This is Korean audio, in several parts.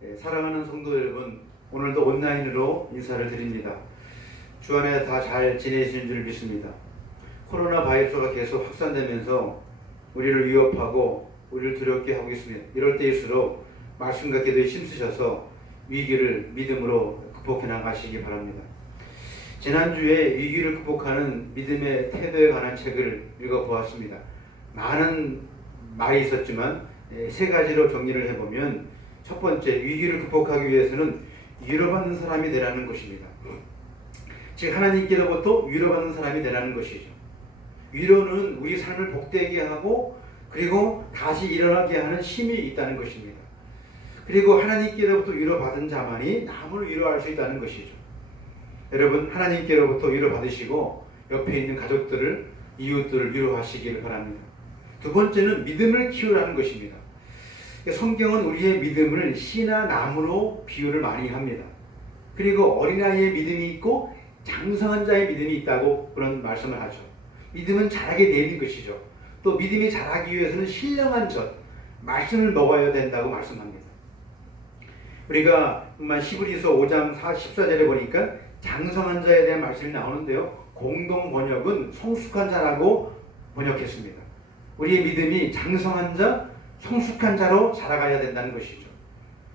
사랑하는 성도 여러분, 오늘도 온라인으로 인사를 드립니다. 주안에 다 잘 지내시는 줄 믿습니다. 코로나 바이러스가 계속 확산되면서 우리를 위협하고 우리를 두렵게 하고 있습니다. 이럴 때일수록 말씀과 기도에 힘쓰셔서 위기를 믿음으로 극복해 나가시기 바랍니다. 지난주에 위기를 극복하는 믿음의 태도에 관한 책을 읽어보았습니다. 많은 말이 있었지만 세 가지로 정리를 해보면, 첫 번째, 위기를 극복하기 위해서는 위로받는 사람이 되라는 것입니다. 즉, 하나님께로부터 위로받는 사람이 되라는 것이죠. 위로는 우리 삶을 복되게 하고 그리고 다시 일어나게 하는 힘이 있다는 것입니다. 그리고 하나님께로부터 위로받은 자만이 남을 위로할 수 있다는 것이죠. 여러분, 하나님께로부터 위로받으시고 옆에 있는 가족들을, 이웃들을 위로하시기를 바랍니다. 두 번째는 믿음을 키우라는 것입니다. 성경은 우리의 믿음을 씨나 나무로 비유를 많이 합니다. 그리고 어린아이의 믿음이 있고 장성한 자의 믿음이 있다고 그런 말씀을 하죠. 믿음은 자라게 되는 것이죠. 또 믿음이 자라기 위해서는 신령한 젖, 말씀을 먹어야 된다고 말씀합니다. 우리가 정말 히브리서 5장 14절에 보니까 장성한 자에 대한 말씀이 나오는데요, 공동 번역은 성숙한 자라고 번역했습니다. 우리의 믿음이 장성한 자, 성숙한 자로 자라가야 된다는 것이죠.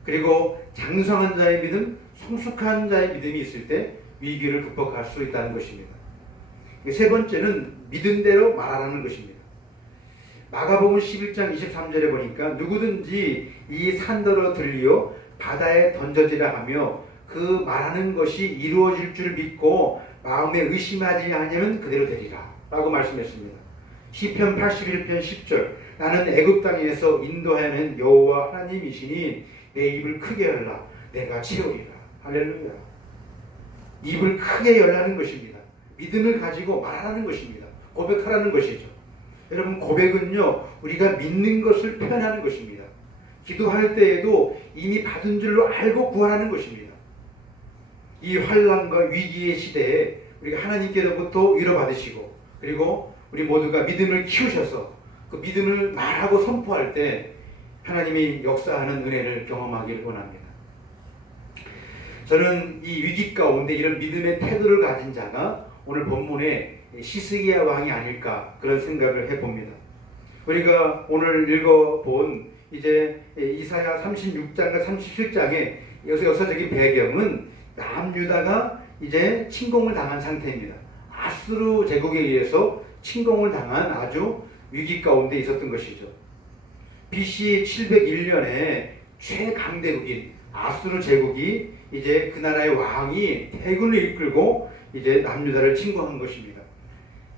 그리고 장성한 자의 믿음, 성숙한 자의 믿음이 있을 때 위기를 극복할 수 있다는 것입니다. 세 번째는 믿음대로 말하라는 것입니다. 마가복음 11장 23절에 보니까 누구든지 이 산더러 들리어 바다에 던져지라 하며 그 말하는 것이 이루어질 줄 믿고 마음에 의심하지 않으면 그대로 되리라 라고 말씀했습니다. 시편 81편 10절, 나는 애굽 땅에서 인도하는 여호와 하나님이시니 내 입을 크게 열라 내가 채우리라. 할렐루야. 입을 크게 열라는 것입니다. 믿음을 가지고 말하는 것입니다. 고백하라는 것이죠. 여러분, 고백은요, 우리가 믿는 것을 표현하는 것입니다. 기도할 때에도 이미 받은 줄로 알고 구하라는 것입니다. 이 환난과 위기의 시대에 우리가 하나님께로부터 위로받으시고 그리고 우리 모두가 믿음을 키우셔서 그 믿음을 말하고 선포할 때 하나님이 역사하는 은혜를 경험하기를 원합니다. 저는 이 위기 가운데 이런 믿음의 태도를 가진 자가 오늘 본문에 시스기야 왕이 아닐까 그런 생각을 해봅니다. 우리가 오늘 읽어본 이제 이사야 36장과 37장의 역사적인 배경은 남유다가 이제 침공을 당한 상태입니다. 아수르 제국에 의해서 침공을 당한 아주 위기 가운데 있었던 것이죠. BC 701년에 최강대국인 아수르 제국이 이제 그 나라의 왕이 대군을 이끌고 이제 남유다를 침공한 것입니다.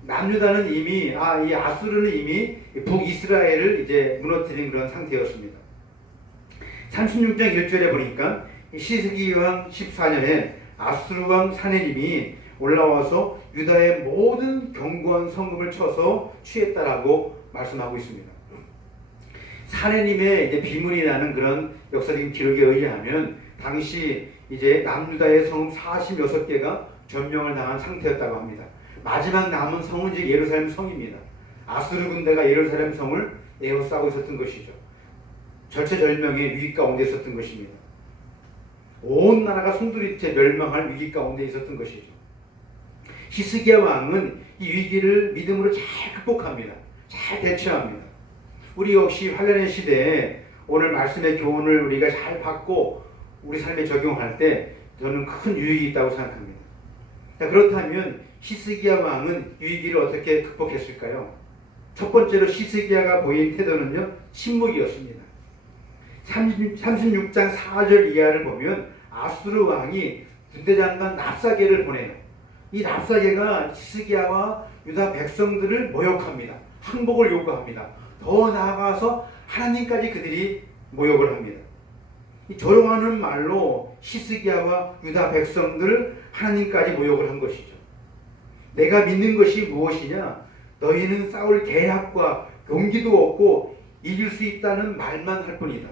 남유다는 이미 이 아수르는 이미 북이스라엘을 이제 무너뜨린 그런 상태였습니다. 36장 1절에 보니까 시스기 왕 14년에 아수르 왕 사네림이 올라와서 유다의 모든 견고한 성읍을 쳐서 취했다라고 말씀하고 있습니다. 사내님의 이제 비문이 나는 그런 역사적인 기록에 의하면 당시 이제 남유다의 성 46개가 점령을 당한 상태였다고 합니다. 마지막 남은 성은 이제 예루살렘 성입니다. 아수르 군대가 예루살렘 성을 에워싸고 있었던 것이죠. 절체절명의 위기 가운데 있었던 것입니다. 온 나라가 송두리째 멸망할 위기 가운데 있었던 것이죠. 히스기야 왕은 이 위기를 믿음으로 잘 극복합니다. 잘 대처합니다. 우리 역시 환난의 시대에 오늘 말씀의 교훈을 우리가 잘 받고 우리 삶에 적용할 때 저는 큰 유익이 있다고 생각합니다. 자, 그렇다면 히스기야 왕은 이 위기를 어떻게 극복했을까요? 첫 번째로 히스기야가 보인 태도는요, 침묵이었습니다. 36장 4절 이하를 보면 아수르 왕이 군대장관 랍사게를 보내요. 이 랍사게가 히스기야와 유다 백성들을 모욕합니다. 항복을 요구합니다. 더 나아가서 하나님까지 그들이 모욕을 합니다. 이 조롱하는 말로 히스기야와 유다 백성들을 하나님까지 모욕을 한 것이죠. 내가 믿는 것이 무엇이냐? 너희는 싸울 계략과 용기도 없고 이길 수 있다는 말만 할 뿐이다.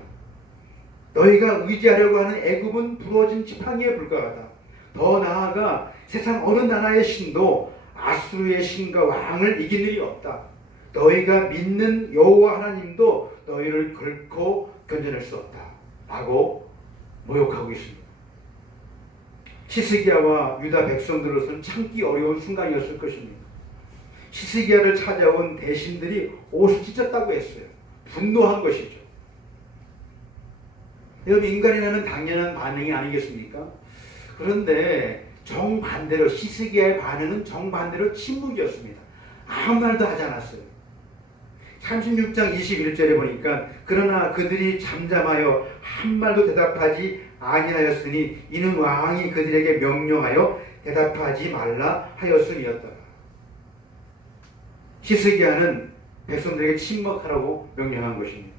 너희가 의지하려고 하는 애굽은 부러진 지팡이에 불과하다. 더 나아가 세상 어느 나라의 신도 아수르의 신과 왕을 이길 일이 없다. 너희가 믿는 여호와 하나님도 너희를 결코 견뎌낼 수 없다 라고 모욕하고 있습니다. 시스기야와 유다 백성들로서는 참기 어려운 순간이었을 것입니다. 시스기야를 찾아온 대신들이 옷을 찢었다고 했어요. 분노한 것이죠. 여러분, 인간이라면 당연한 반응이 아니겠습니까? 그런데 정반대로 시스기야의 반응은 정반대로 침묵이었습니다. 아무 말도 하지 않았어요. 36장 21절에 보니까 그러나 그들이 잠잠하여 한 말도 대답하지 아니하였으니 이는 왕이 그들에게 명령하여 대답하지 말라 하였음이었더라. 시스기야는 백성들에게 침묵하라고 명령한 것입니다.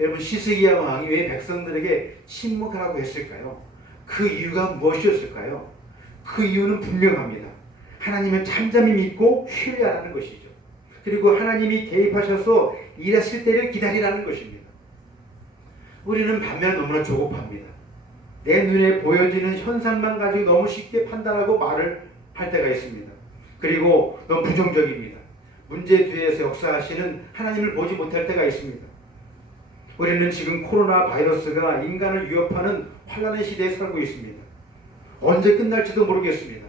여러분, 시스기야 왕이 왜 백성들에게 침묵하라고 했을까요? 그 이유가 무엇이었을까요? 그 이유는 분명합니다. 하나님은 잠잠히 믿고 신뢰하라는 것이죠. 그리고 하나님이 개입하셔서 일하실 때를 기다리라는 것입니다. 우리는 반면 너무나 조급합니다. 내 눈에 보여지는 현상만 가지고 너무 쉽게 판단하고 말을 할 때가 있습니다. 그리고 너무 부정적입니다. 문제 뒤에서 역사하시는 하나님을 보지 못할 때가 있습니다. 우리는 지금 코로나 바이러스가 인간을 위협하는 환란의 시대에 살고 있습니다. 언제 끝날지도 모르겠습니다.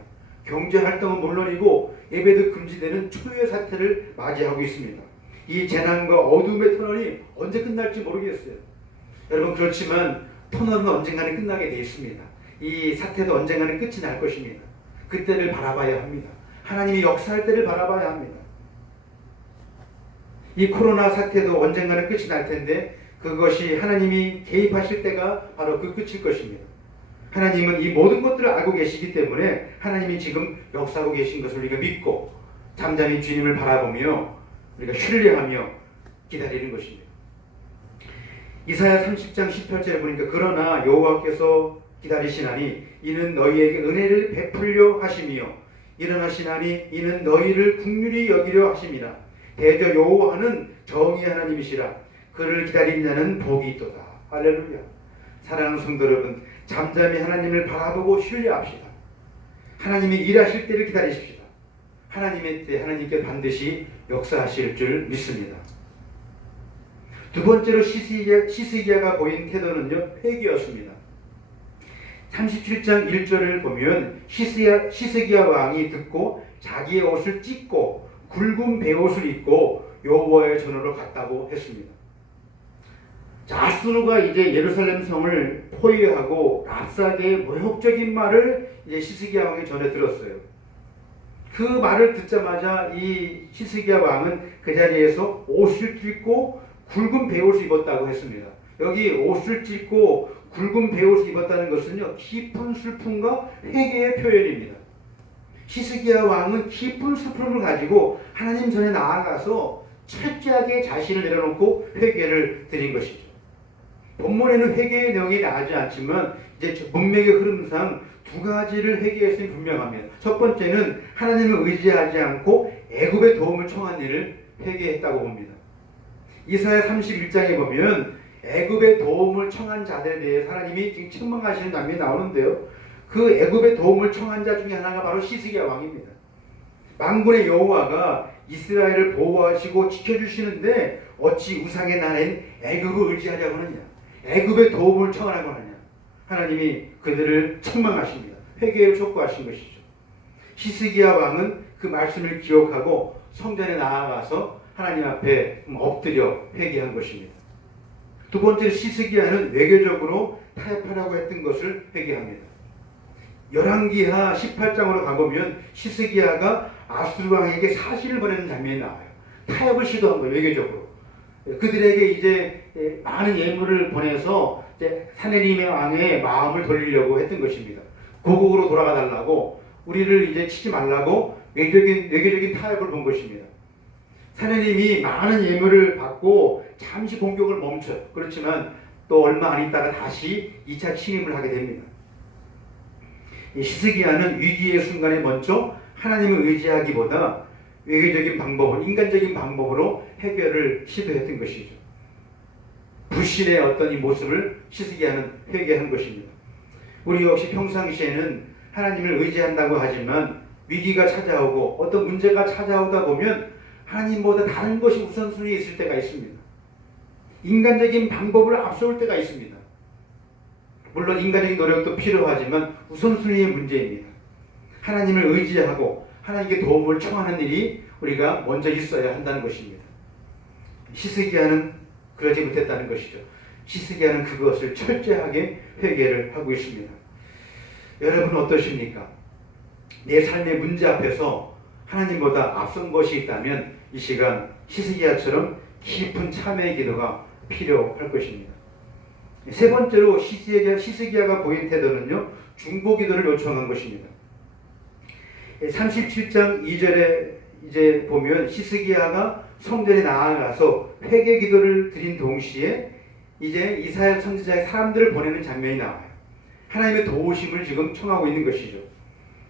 경제활동은 물론이고 예배도 금지되는 초유의 사태를 맞이하고 있습니다. 이 재난과 어둠의 터널이 언제 끝날지 모르겠어요. 여러분, 그렇지만 터널은 언젠가는 끝나게 되어 있습니다. 이 사태도 언젠가는 끝이 날 것입니다. 그때를 바라봐야 합니다. 하나님이 역사할 때를 바라봐야 합니다. 이 코로나 사태도 언젠가는 끝이 날 텐데 그것이 하나님이 개입하실 때가 바로 그 끝일 것입니다. 하나님은 이 모든 것들을 알고 계시기 때문에 하나님이 지금 역사하고 계신 것을 우리가 믿고 잠잠히 주님을 바라보며 우리가 신뢰하며 기다리는 것입니다. 이사야 30장 18절에 보니까 그러나 여호와께서 기다리시나니 이는 너희에게 은혜를 베풀려 하심이요 일어나시나니 이는 너희를 긍휼히 여기려 하심이라. 대저 여호와는 정의 하나님이시라. 그를 기다리는 자는 복이 있도다. 할렐루야. 사랑하는 성도 여러분, 잠잠히 하나님을 바라보고 신뢰합시다. 하나님이 일하실 때를 기다리십시다. 하나님의 때 하나님께 반드시 역사하실 줄 믿습니다. 두 번째로 시스기야가 보인 태도는요, 회개였습니다. 37장 1절을 보면 시스기야 왕이 듣고 자기의 옷을 찢고 굵은 베옷을 입고 여호와의 전으로 갔다고 했습니다. 자, 아수르가 이제 예루살렘 성을 포위하고 랍사게의 모욕적인 말을 이제 시스기야 왕이 전해 들었어요. 그 말을 듣자마자 이 시스기야 왕은 그 자리에서 옷을 찢고 굵은 베옷을 입었다고 했습니다. 여기 옷을 찢고 굵은 베옷을 입었다는 것은요, 깊은 슬픔과 회개의 표현입니다. 시스기야 왕은 깊은 슬픔을 가지고 하나님 전에 나아가서 철저하게 자신을 내려놓고 회개를 드린 것이죠. 본문에는 회개의 내용이 나오지 않지만 이제 문맥의 흐름상 두 가지를 회개했음이 분명합니다. 첫 번째는 하나님을 의지하지 않고 애굽의 도움을 청한 일을 회개했다고 봅니다. 이사야 31장에 보면 애굽의 도움을 청한 자들에 대해 하나님이 지금 책망하시는 장면이 나오는데요. 그 애굽의 도움을 청한 자 중에 하나가 바로 시스기야 왕입니다. 만군의 여호와가 이스라엘을 보호하시고 지켜주시는데 어찌 우상의 나라인 애굽을 의지하려고 하느냐, 애굽의 도움을 청하라고 하느냐. 하나님이 그들을 책망하십니다. 회개를 촉구하신 것이죠. 시스기야 왕은 그 말씀을 기억하고 성전에 나아가서 하나님 앞에 엎드려 회개한 것입니다. 두 번째로 시스기야는 외교적으로 타협하라고 했던 것을 회개합니다. 열왕기하 18장으로 가보면 시스기야가 아수르 왕에게 사신을 보내는 장면이 나와요. 타협을 시도한 거예요, 외교적으로. 그들에게 이제 많은 예물을 보내서 이제 사네림의 왕의 마음을 돌리려고 했던 것입니다. 고국으로 돌아가 달라고, 우리를 이제 치지 말라고 외교적인 타협을 본 것입니다. 사네림이 많은 예물을 받고 잠시 공격을 멈춰요. 그렇지만 또 얼마 안 있다가 다시 2차 침입을 하게 됩니다. 시스기야는 위기의 순간에 먼저 하나님을 의지하기보다 외교적인 방법을, 인간적인 방법으로 해결을 시도했던 것이죠. 불신의 어떤 이 모습을 시스기야는 회개한 것입니다. 우리 역시 평상시에는 하나님을 의지한다고 하지만 위기가 찾아오고 어떤 문제가 찾아오다 보면 하나님보다 다른 것이 우선순위에 있을 때가 있습니다. 인간적인 방법을 앞세울 때가 있습니다. 물론 인간적인 노력도 필요하지만 우선순위의 문제입니다. 하나님을 의지하고 하나님께 도움을 청하는 일이 우리가 먼저 있어야 한다는 것입니다. 히스기야는 그러지 못했다는 것이죠. 히스기야는 그것을 철저하게 회개를 하고 있습니다. 여러분 어떠십니까? 내 삶의 문제 앞에서 하나님보다 앞선 것이 있다면 이 시간 히스기야처럼 깊은 참회의 기도가 필요할 것입니다. 세 번째로 히스기야가 보인 태도는요, 중보기도를 요청한 것입니다. 37장 2절에 이제 보면 히스기야가 성전에 나아가서 회개 기도를 드린 동시에 이제 이사야 선지자의 사람들을 보내는 장면이 나와요. 하나님의 도우심을 지금 청하고 있는 것이죠.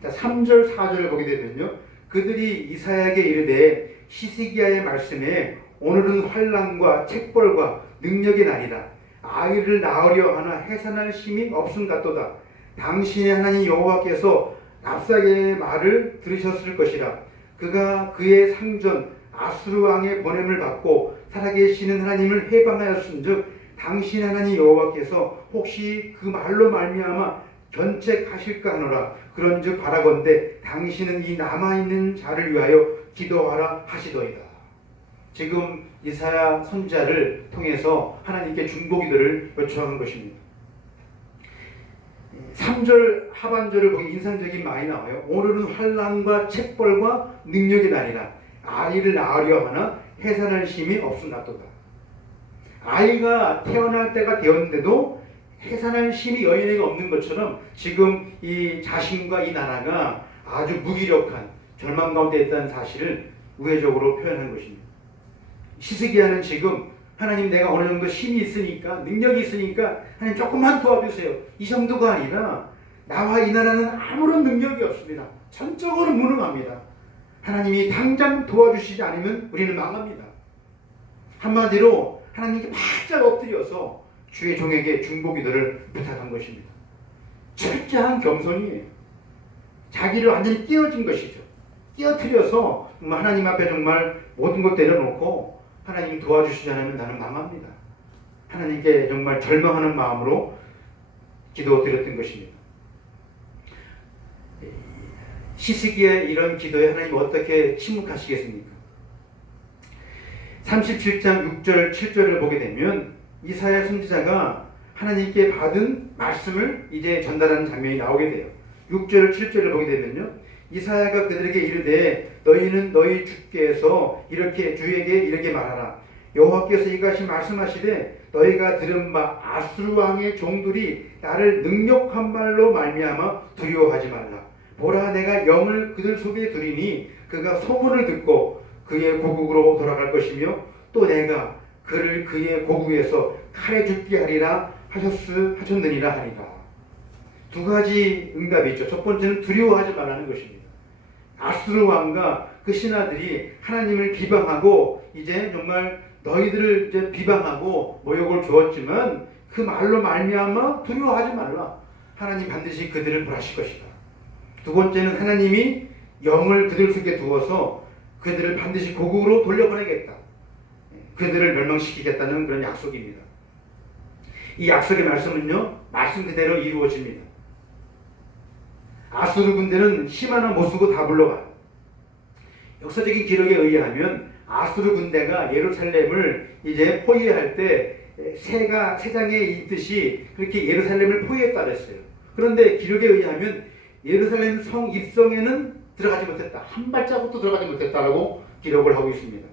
자, 3절 4절을 보게 되면요, 그들이 이사야에게 이르되 히스기야의 말씀에 오늘은 환난과 책벌과 능력이 나리라. 아이를 낳으려 하나 해산할 힘이 없음 같도다. 당신의 하나님 여호와께서 랍사게의 말을 들으셨을 것이라. 그가 그의 상전 아수르 왕의 보냄을 받고 살아계시는 하나님을 해방하였은즉 당신의 하나님 여호와께서 혹시 그 말로 말미암아 견책하실까 하노라. 그런즉 바라건대 당신은 이 남아있는 자를 위하여 기도하라 하시더이다. 지금 이사야 선지자를 통해서 하나님께 중보기도를 요청한 것입니다. 3절 하반절을 보기 인상적인 말이 나와요. 오늘은 환난과 책벌과 능력이 나리라. 아이를 낳으려 하나 해산할 힘이 없음같도다. 아이가 태어날 때가 되었는데도 해산할 힘이 여인에게 없는 것처럼 지금 이 자신과 이 나라가 아주 무기력한 절망 가운데 있다는 사실을 우회적으로 표현한 것입니다. 히스기야는 지금 하나님 내가 어느 정도 힘이 있으니까 능력이 있으니까 하나님 조금만 도와주세요. 이 정도가 아니라 나와 이 나라는 아무런 능력이 없습니다. 전적으로 무능합니다. 하나님이 당장 도와주시지 않으면 우리는 망합니다. 한마디로 하나님께 바짝 엎드려서 주의 종에게 중보기도를 부탁한 것입니다. 철저한 겸손이에요. 자기를 완전히 끼어진 것이죠. 끼어들여서 하나님 앞에 정말 모든 것 내려놓고 하나님 도와주시지 않으면 나는 망합니다. 하나님께 정말 절망하는 마음으로 기도드렸던 것입니다. 히스기야의 이런 기도에 하나님 어떻게 침묵하시겠습니까? 37장 6절 7절을 보게 되면 이사야 선지자가 하나님께 받은 말씀을 이제 전달하는 장면이 나오게 돼요. 6절 7절을 보게 되면요, 이사야가 그들에게 이르되 너희는 너희 주께서 주에게 이렇게 말하라. 여호와께서 이같이 말씀하시되 너희가 들은 바 아수르 왕의 종들이 나를 능력한 말로 말미암아 두려워하지 말라. 보라, 내가 영을 그들 속에 두리니 그가 소문을 듣고 그의 고국으로 돌아갈 것이며 또 내가 그를 그의 고국에서 칼에 죽게 하리라 하셨느니라 하니라. 두 가지 응답이 있죠. 첫 번째는 두려워하지 말라는 것입니다. 아수르 왕과 그 신하들이 하나님을 비방하고 이제 정말 너희들을 이제 비방하고 모욕을 주었지만 그 말로 말미암아 두려워하지 말라. 하나님 반드시 그들을 벌하실 것이다. 두 번째는 하나님이 영을 그들 속에 두어서 그들을 반드시 고국으로 돌려보내겠다. 그들을 멸망시키겠다는 그런 약속입니다. 이 약속의 말씀은요, 말씀 그대로 이루어집니다. 아수르 군대는 힘 하나 못 쓰고 다 물러가요. 역사적인 기록에 의하면 아수르 군대가 예루살렘을 이제 포위할 때 새장에 있듯이 그렇게 예루살렘을 포위했다 그랬어요. 그런데 기록에 의하면 예루살렘 성 입성에는 들어가지 못했다. 한 발자국도 들어가지 못했다라고 기록을 하고 있습니다.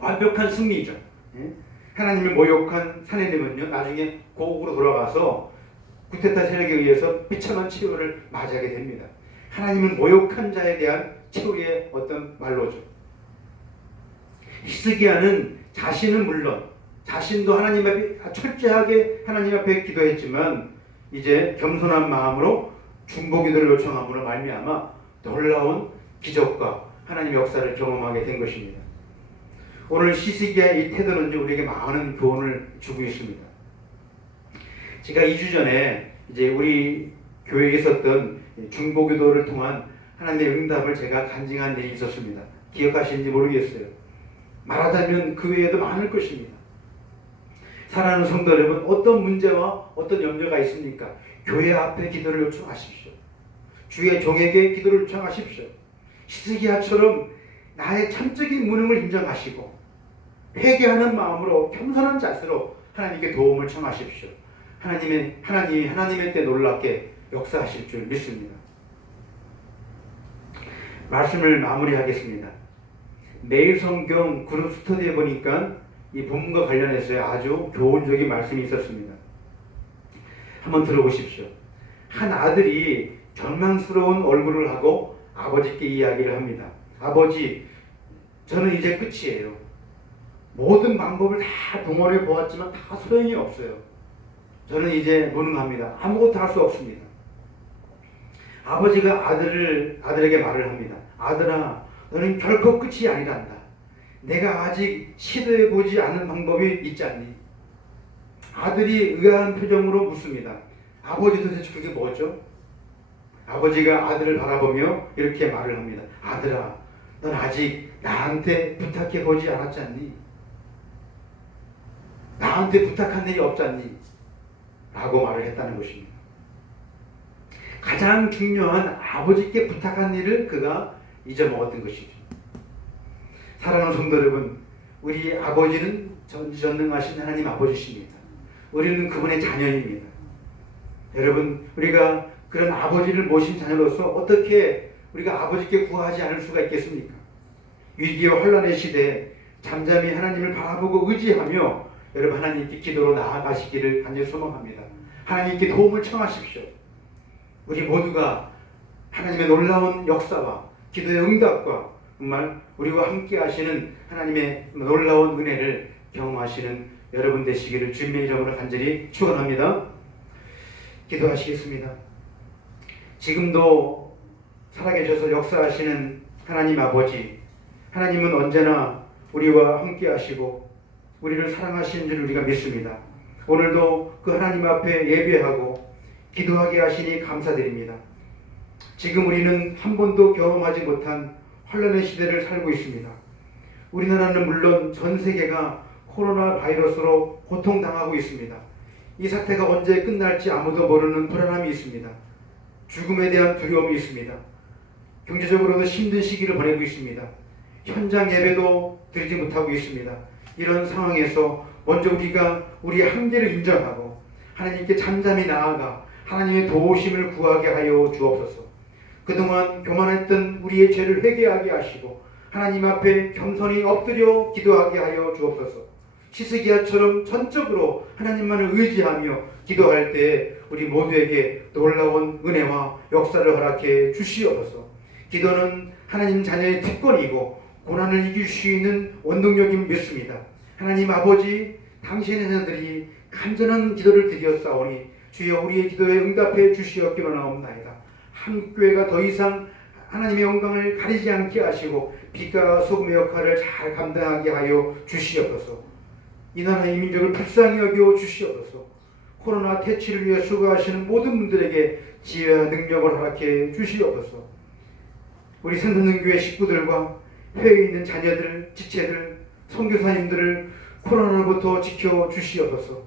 완벽한 승리죠. 하나님을 모욕한 사내들은요, 나중에 고국으로 돌아가서 구테타 세력에 의해서 비참한 치유를 맞이하게 됩니다. 하나님은 모욕한 자에 대한 치유의 어떤 말로죠. 히스기야는 자신은 물론 자신도 하나님 앞에 철저하게 하나님 앞에 기도했지만 이제 겸손한 마음으로 중보기도를 요청함으로 말미암아 놀라운 기적과 하나님의 역사를 경험하게 된 것입니다. 오늘 히스기야의 이 태도는 우리에게 많은 교훈을 주고 있습니다. 제가 2주 전에 이제 우리 교회에 있었던 중보기도를 통한 하나님의 응답을 제가 간증한 일이 있었습니다. 기억하시는지 모르겠어요. 말하자면 그 외에도 많을 것입니다. 사랑하는 성도 여러분, 어떤 문제와 어떤 염려가 있습니까? 교회 앞에 기도를 요청하십시오. 주의 종에게 기도를 요청하십시오. 히스기야처럼 나의 참적인 무능을 인정하시고 회개하는 마음으로 겸손한 자세로 하나님께 도움을 청하십시오. 하나님의 때 놀랍게 역사하실 줄 믿습니다. 말씀을 마무리하겠습니다. 매일 성경 그룹 스터디에 보니까 이 본문과 관련해서 아주 교훈적인 말씀이 있었습니다. 한번 들어보십시오. 한 아들이 절망스러운 얼굴을 하고 아버지께 이야기를 합니다. 아버지, 저는 이제 끝이에요. 모든 방법을 다 동원해 보았지만 다 소용이 없어요. 저는 이제 무능합니다. 아무것도 할 수 없습니다. 아버지가 아들에게 말을 합니다. 아들아, 너는 결코 끝이 아니란다. 내가 아직 시도해 보지 않은 방법이 있지 않니? 아들이 의아한 표정으로 묻습니다. 아버지, 도대체 그게 뭐죠? 아버지가 아들을 바라보며 이렇게 말을 합니다. 아들아, 넌 아직 나한테 부탁해 보지 않았지 않니? 나한테 부탁한 일이 없지 않니? 라고 말을 했다는 것입니다. 가장 중요한 아버지께 부탁한 일을 그가 잊어먹었던 것이죠. 사랑하는 성도 여러분, 우리 아버지는 전지전능하신 하나님 아버지십니다. 우리는 그분의 자녀입니다. 여러분, 우리가 그런 아버지를 모신 자녀로서 어떻게 우리가 아버지께 구하지 않을 수가 있겠습니까? 위기와 혼란의 시대에 잠잠히 하나님을 바라보고 의지하며 여러분 하나님께 기도로 나아가시기를 간절히 소망합니다. 하나님께 도움을 청하십시오. 우리 모두가 하나님의 놀라운 역사와 기도의 응답과 정말 우리와 함께 하시는 하나님의 놀라운 은혜를 경험하시는 여러분 되시기를 주님의 이름으로 간절히 축원합니다. 기도하시겠습니다. 지금도 살아계셔서 역사하시는 하나님 아버지, 하나님은 언제나 우리와 함께 하시고 우리를 사랑하시는 줄 우리가 믿습니다. 오늘도 그 하나님 앞에 예배하고 기도하게 하시니 감사드립니다. 지금 우리는 한 번도 경험하지 못한 혼란의 시대를 살고 있습니다. 우리나라는 물론 전 세계가 코로나 바이러스로 고통당하고 있습니다. 이 사태가 언제 끝날지 아무도 모르는 불안함이 있습니다. 죽음에 대한 두려움이 있습니다. 경제적으로도 힘든 시기를 보내고 있습니다. 현장 예배도 드리지 못하고 있습니다. 이런 상황에서 먼저 우리가 우리의 한계를 인정하고 하나님께 잠잠히 나아가 하나님의 도우심을 구하게 하여 주옵소서. 그동안 교만했던 우리의 죄를 회개하게 하시고 하나님 앞에 겸손히 엎드려 기도하게 하여 주옵소서. 히스기야처럼 전적으로 하나님만을 의지하며 기도할 때 우리 모두에게 놀라운 은혜와 역사를 허락해 주시옵소서. 기도는 하나님 자녀의 특권이고 고난을 이길 수 있는 원동력임을 믿습니다. 하나님 아버지, 당신의 자녀들이 간절한 기도를 드렸사오니 주여 우리의 기도에 응답해 주시옵기로 나옵나이다. 한 교회가 더 이상 하나님의 영광을 가리지 않게 하시고 빛과 소금의 역할을 잘 감당하게 하여 주시옵소서. 이 나라의 민족을 불쌍히 여겨 주시옵소서. 코로나 퇴치를 위해 수고하시는 모든 분들에게 지혜와 능력을 허락해 주시옵소서. 우리 생선능교회 식구들과 해외에 있는 자녀들, 지체들, 선교사님들을 코로나로부터 지켜 주시옵소서.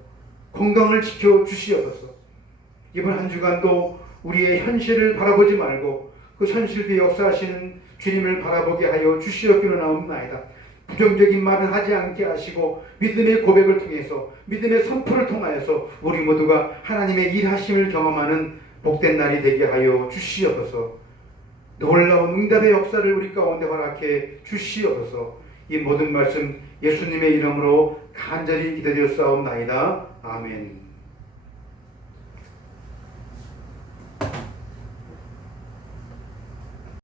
건강을 지켜 주시옵소서. 이번 한 주간도 우리의 현실을 바라보지 말고 그 현실 뒤에 역사하시는 주님을 바라보게 하여 주시옵기로 나옵나이다. 부정적인 말은 하지 않게 하시고 믿음의 고백을 통해서 믿음의 선포를 통하여서 우리 모두가 하나님의 일하심을 경험하는 복된 날이 되게 하여 주시옵소서. 놀라운 응답의 역사를 우리 가운데 허락해 주시옵소서. 이 모든 말씀 예수님의 이름으로 간절히 기도드렸사옵나이다. 아멘.